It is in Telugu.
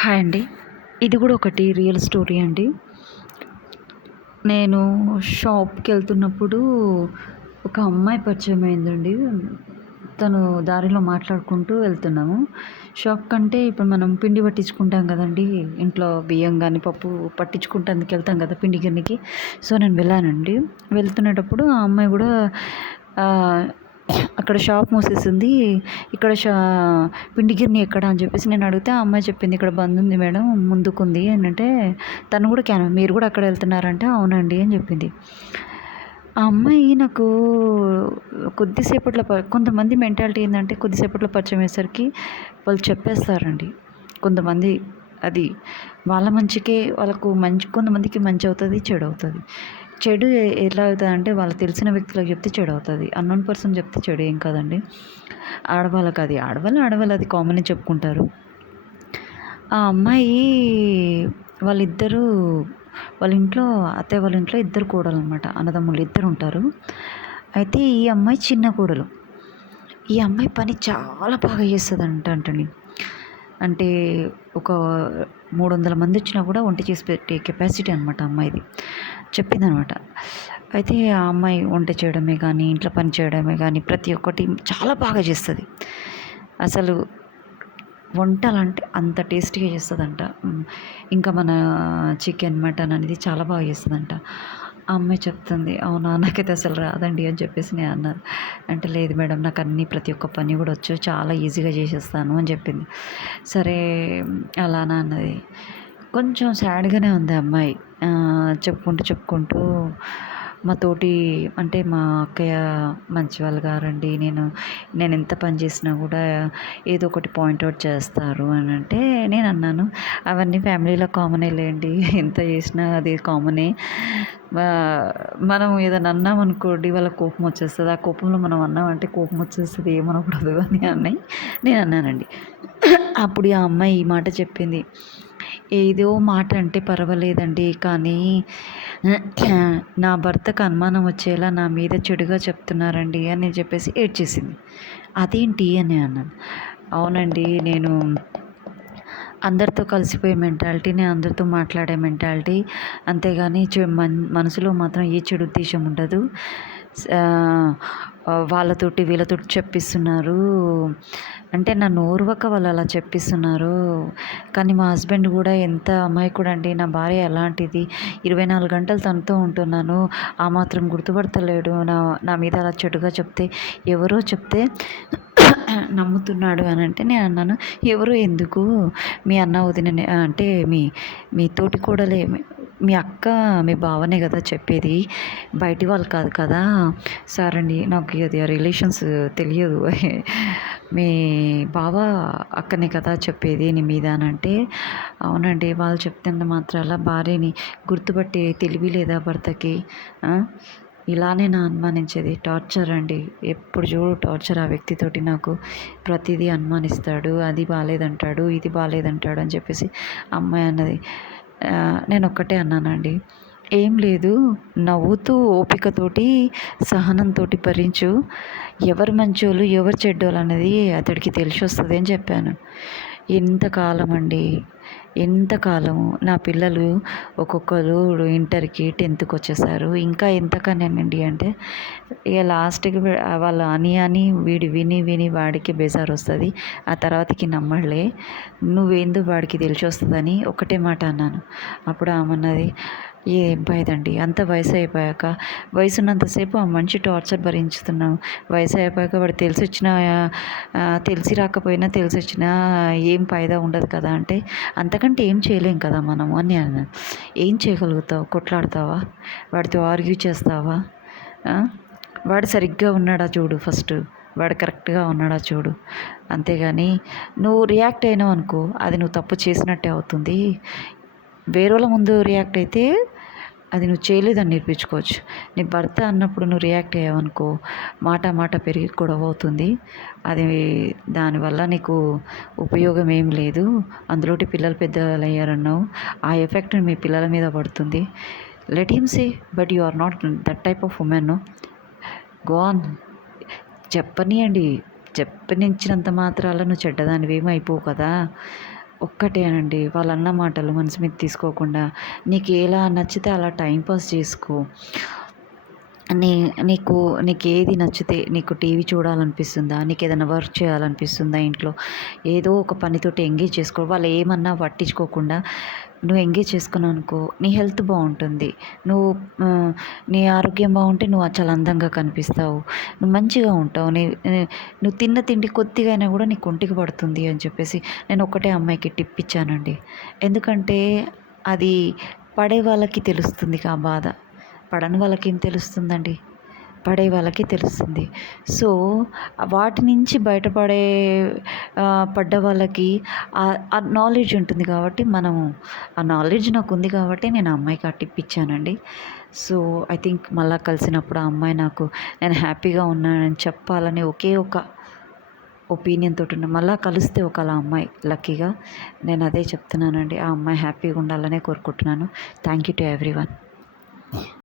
హాయ్ అండి. ఇది కూడా ఒకటి రియల్ స్టోరీ అండి. నేను షాప్‌కెళ్తున్నప్పుడు ఒక అమ్మాయి పరిచయం అయిందండి. తను దారిలో మాట్లాడుకుంటూ వెళ్తున్నాము. షాప్ కంటే ఇప్పుడు మనం పిండి పట్టించుకుంటాం కదండీ! ఇంట్లో బియ్యం గాని, పప్పు పట్టించుకుంటానికి వెళ్తాం కదా! పిండి గిన్నెకి. సో, నేను వెళ్ళానండి. వెళ్తునేటప్పుడు ఆ అమ్మాయి కూడా ఆహ్, అక్కడ షాప్ మూసేసింది. ఇక్కడ పిండి గిన్నె ఎక్కడ అని చెప్పేసి నేను అడిగితే, ఆ అమ్మాయి చెప్పింది, "ఇక్కడ బందుంది మేడం ముందుకుంది" అనంటే, తను కూడా మీరు కూడా అక్కడ వెళ్తున్నారంటే, "అవునండి" అని చెప్పింది. ఆ అమ్మాయి నాకు కొద్దిసేపట్లో కొంతమంది మెంటాలిటీ ఏందంటే, కొద్దిసేపట్లో పరిచయం అయ్యేసరికి వాళ్ళు చెప్పేస్తారండి. కొంతమంది అది వాళ్ళ మంచికే వాళ్ళకు కొంతమందికి మంచి అవుతది, చెడవుతది. చెడు ఎలా అవుతదంటే, వాళ్ళకి తెలిసిన వ్యక్తులకు చెప్తే చెడవుతది. అన్నోన్ పర్సన్ చెప్తే చెడు ఏం కాదండి. ఆడవాళ్ళకది ఆడవాళ్ళు అది కామనే చెప్పుకుంటారు. ఆ అమ్మాయి వాళ్ళిద్దరూ వాళ్ళ ఇంట్లో అత్తయ్య వాళ్ళ ఇంట్లో ఇద్దరు కోడలనమాట. అన్నదమ్ములు ఇద్దరుంటారు. అయితే ఈ అమ్మాయి చిన్న కోడలు. ఈ అమ్మాయి పని చాలా బాగా చేస్తదంటండి. అంటే ఒక 300 మందొచ్చినా కూడా వంట చేసి పెట్టే కెపాసిటీ అనమాట అమ్మాయిది. చెప్పిందనమాట. అయితే ఆ అమ్మాయి వంట చేయడమే గానీ, ఇంట్లో పని చేయడమే గానీ, ప్రతి ఒక్కటి చాలా బాగా చేస్తది. అసలు వంటలంటే అంత టేస్టీగా చేస్తదంట. ఇంకా మన చికెన్, మటన్ అనేది చాలా బాగా చేస్తదంట. ఆ అమ్మాయి చెప్తుంది, "అవునా! నాకైతే అసలు రాదండి" అని చెప్పేసి నేను అన్నాను. అంటే, "లేదు మేడం నాకు అన్నీ ప్రతి ఒక్క పని కూడా వచ్చు. చాలా ఈజీగా చేసేస్తాను" అని చెప్పింది. సరే అలానా అన్నది. కొంచెం సాడ్‌గానే ఉంది ఆ అమ్మాయి. చెప్పుకుంటూ మా తోటి అంటే మా అక్కయ్య మంచివాళ్ళు గారండి. నేనెంత పని చేసినా కూడా ఏదో ఒకటి పాయింట్ ఔట్ చేస్తారు అనంటే, నేనన్నాను, "అవన్నీ ఫ్యామిలీలో కామనే లేండి. ఎంత చేసినా అది కామనే. వా మనం ఏదైనా అన్నామనుకోండి వాళ్ళకి కోపం వచ్చేస్తది. ఆ కోపంలో మనం అన్నామంటే కోపం వచ్చేస్తది. ఏమనకూడదు" నేనన్నానండి. అప్పుడు ఆ అమ్మాయి ఈ మాట చెప్పింది. ఏదో మాట అంటే పర్వాలేదండి. కానీ నా భర్తకు అనుమానం వచ్చేలా నా మీద చెడుగా చెప్తున్నారండి అని చెప్పేసి ఏడ్చేసింది. అదేంటి అని అన్నాను. అవునండి, నేను అందరితో కలిసిపోయే మెంటాలిటీ, నేను అందరితో మాట్లాడే మెంటాలిటీ. అంతేగాని మనసులో మాత్రం ఏ చెడు ఉద్దేశం ఉండదు. వాళ్ళతోటి వీళ్ళతోటి చెప్పిస్తున్నారు. అంటే నన్ను ఓర్వక వాళ్ళు అలా చెప్పిస్తున్నారు. కానీ మా హస్బెండ్ కూడా ఎంత అమాయకుడండి. నా భార్య ఎలాంటిది, 24 గంటలు తనతో ఉంటున్నాను. ఆ మాత్రం గుర్తుపడతలేడు. నా మీద అలా చెడుగా చెప్తే, ఎవరో చెప్తే నమ్ముతున్నాడు అనంటే, నేనన్నాను, "ఎవరు ఎందుకు? మీ అన్న వదిననే అంటే మీ తోటికోడలే, మీ అక్క, మీ బావనే కదా చెప్పేది. బయటి వాళ్ళు కాదు కదా!" "సార్ అండి, నాకు అది రిలేషన్స్ తెలియదు. మీ బావ, అక్కనే కదా చెప్పేది నీ మీద" అనంటే, "అవునండి, వాళ్ళు చెప్తున్న మాత్రాల భార్యని గుర్తుపట్టే తెలివి లేదా భర్తకి? ఇలానే నా అనుమానించేది. టార్చర్ అండి. ఎప్పుడు చూడు టార్చర్ ఆ వ్యక్తితోటి నాకు. ప్రతిదీ అనుమానిస్తాడు. అది బాలేదంటాడు, ఇది బాలేదంటాడు" అని చెప్పేసి అమ్మాయి అన్నది. నేనొక్కటే అన్నానండి, "ఏం లేదు, నవ్వుతూ ఓపికతోటి, సహనంతోటి భరించు. ఎవరు మంచోళ్ళు, ఎవరు చెడ్డోళ్ళు అన్నది అతడికి తెలిసొస్తది" అని చెప్పాను. ఎంతకాలమండి, ఎంతకాలము. నా పిల్లలు ఒక్కొక్కరు ఇంటర్‌కి, 10థ్‌కి వచ్చేసారు. ఇంకా ఎంతకనానండి అంటే, ఇక లాస్ట్‌కి వాళ్ళు అని వీడు విని వాడికి బేజారొస్తది. ఆ తర్వాతకి నమ్మడులే. నువ్వేందో వాడికి తెలిసొస్తదని ఒకటే మాట అన్నాను. అప్పుడు ఆమె అన్నది, "ఏం బాధండి, అంత వయసు అయిపోయాక, వయసున్నంత సేపు ఆ మనిషి టార్చర్ భరించుతున్నాం. వయసు అయిపోయాక వాడు తెలిసి రాకపోయినా తెలిసొచ్చినా ఏం ఫాయిదా ఉండదు కదా" అంటే, "అంతకంటే ఏం చేయలేం కదా మనము" అని అన్నాను. "ఏం చేయగలుగుతావు? కొట్లాడతావా? వాడితో ఆర్గ్యూ చేస్తావా? వాడు సరిగ్గా ఉన్నాడా చూడు ఫస్టు. వాడు కరెక్ట్‌గా ఉన్నాడా చూడు. అంతేగాని నువ్వు రియాక్ట్ అయినావనుకో, అది నువ్వు తప్పు చేసినట్టే అవుతుంది. వేరోళ్ళ ముందు రియాక్ట్ అయితే అది నువ్వు చేయలేదని నిరూపించుకోవచ్చు. నీ భర్త అన్నప్పుడు నువ్వు రియాక్ట్ అయ్యావనుకో, మాట పెరిగి గొడవ అవుతుంది. అది దానివల్ల నీకు ఉపయోగం ఏమి లేదు. అందులోటి పిల్లలు పెద్దవాళ్ళయ్యారన్నావు. ఆ ఎఫెక్ట్ మీ పిల్లల మీద పడుతుంది. Let him say, but you are not that type of women. Go on. చెప్పనియండి. చెప్పనిచ్చినంత మాత్రాన నువ్వు చెడ్డదానివేమి అయిపోవు కదా!" ఒక్కటేనండి. వాళ్ళన్న మాటలు మనసు మీద తీసుకోకుండా, నీకు ఎలా నచ్చితే అలా టైం పాస్ చేసుకో. నీ నీకు నీకేది నచ్చితే నీకు టీవీ చూడాలనిపిస్తుందా? నీకేదైనా వర్క్ చేయాలనిపిస్తుందా ఇంట్లో? ఏదో ఒక పనితోటి ఎంగేజ్ చేసుకో. వాళ్ళు ఏమన్నా పట్టించుకోకుండా నువ్వు ఎంగేజ్ చేసుకున్నావనుకో, నీ హెల్త్ బావుంటుంది. నువ్వు నీ ఆరోగ్యం బావుంటే నువ్వు చాలా అందంగా కనిపిస్తావు. నువ్వు మంచిగా ఉంటావు. నువ్వు తిన్న తిండి కొద్దిగా అయినా కూడా నీకు ఒంటికి పడుతుంది అని చెప్పేసి నేను ఒక్కటే అమ్మాయికి టిప్ ఇచ్చానండి. ఎందుకంటే అది పడే వాళ్ళకి తెలుస్తుంది ఆ బాధ. పడని వాళ్ళకేం తెలుస్తుందండి? పడే వాళ్ళకి తెలుస్తుంది. సో, వాటి నుంచి బయటపడే పడ్డ వాళ్ళకి ఆ నాలెడ్జ్ ఉంటుంది కాబట్టి మనము ఆ నాలెడ్జ్ నాకుంది కాబట్టి నేను ఆ అమ్మాయికి ఆ టిప్ ఇచ్చానండి. సో, ఐ థింక్ మళ్ళా కలిసినప్పుడు ఆ అమ్మాయి నాకు నేను హ్యాపీగా ఉన్నానని చెప్పాలని ఒకే ఒక ఒపీనియన్ తోటి మళ్ళా కలిస్తే ఒకళ అమ్మాయి లక్కీగా నేను అదే చెప్తున్నానండి. ఆ అమ్మాయి హ్యాపీగా ఉండాలనే కోరుకుంటున్నాను. Thank you to everyone.